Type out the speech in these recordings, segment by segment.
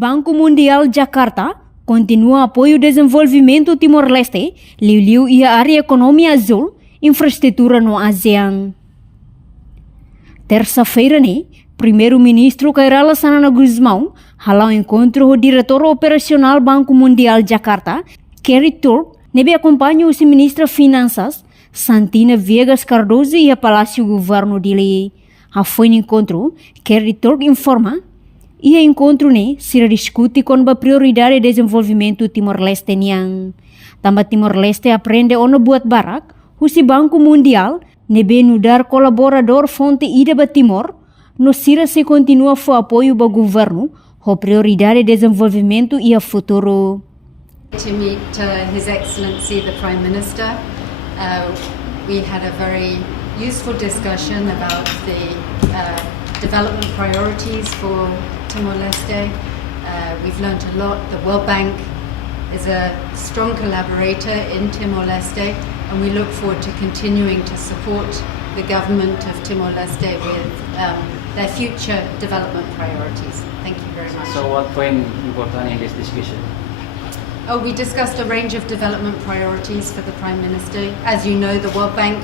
Banku Mundial Jakarta continua apoio ao desenvolvimento Timor-Leste, liu e a área Ekonomia Azul, infraestrutura no ASEAN. Terça-feira, primeiro-ministro Kairala Sanana Guzmão halou encontro o diretor operacional Banku Mundial Jakarta, Kerry Turk, nebe acompanha o ministro Finanças, Santina Viegas Cardoso e a Palácio Governo dele. A foi no encontro, Kerry Turk informa, e a encontro se discute com a prioridade de desenvolvimento Timor-Leste niang. Também Timor-Leste aprende onde buat barak, o Banku Mundial nebe nudar colaborador fonte ida ba Timor, no sira se continua for apoio ba governo, ho prioridade de desenvolvimento e a futuro. To meet His Excellency the Prime Minister, we had a very useful discussion about the development priorities for Timor-Leste. We've learned a lot. The World Bank is a strong collaborator in Timor-Leste, and we look forward to continuing to support the government of Timor-Leste with their future development priorities. Thank you very much. So what point important in this discussion? We discussed a range of development priorities for the Prime Minister. As you know, the World Bank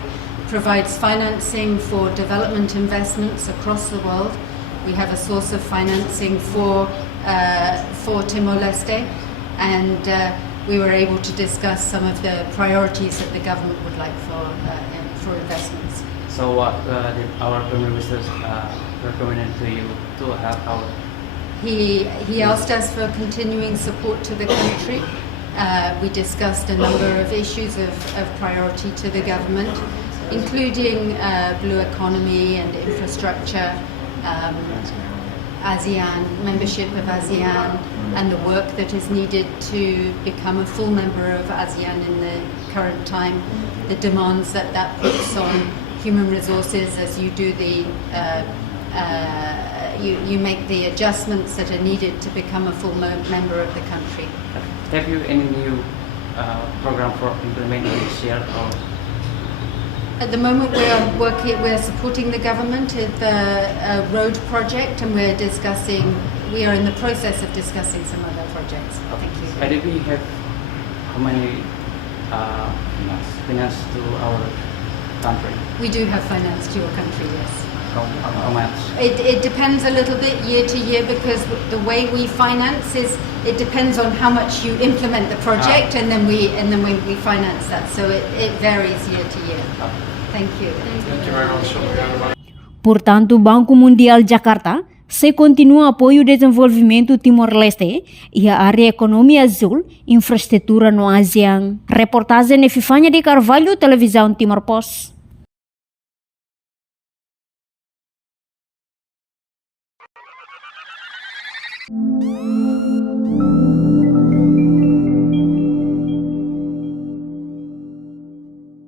provides financing for development investments across the world. We have a source of financing for Timor-Leste, and we were able to discuss some of the priorities that the government would like for investments. So what did our Prime Minister recommend to you to help out? He asked us for continuing support to the country. We discussed a number of issues of priority to the government, including blue economy and infrastructure, ASEAN, membership of ASEAN, and the work that is needed to become a full member of ASEAN in the current time, the demands that puts on human resources as you do you make the adjustments that are needed to become a full member of the country. Have you any new program for implementing this year? Or? At the moment, we're supporting the government with the road project, and we are in the process of discussing some other projects. Thank you. IDB have how many finance to our country? We do have finance to your country, yes. How much? It depends a little bit year to year, because the way we finance it depends on how much you implement the project, and then we finance that. So it varies year to year. Thank you. Thank you very much. Portanto, Banku Mundial Jakarta se continua apoio ao desenvolvimento Timor-Leste e a área Ekonomia Azul, infraestrutura no ASEAN. Reportagem de Fifanya de Carvalho, televisão Timor Post.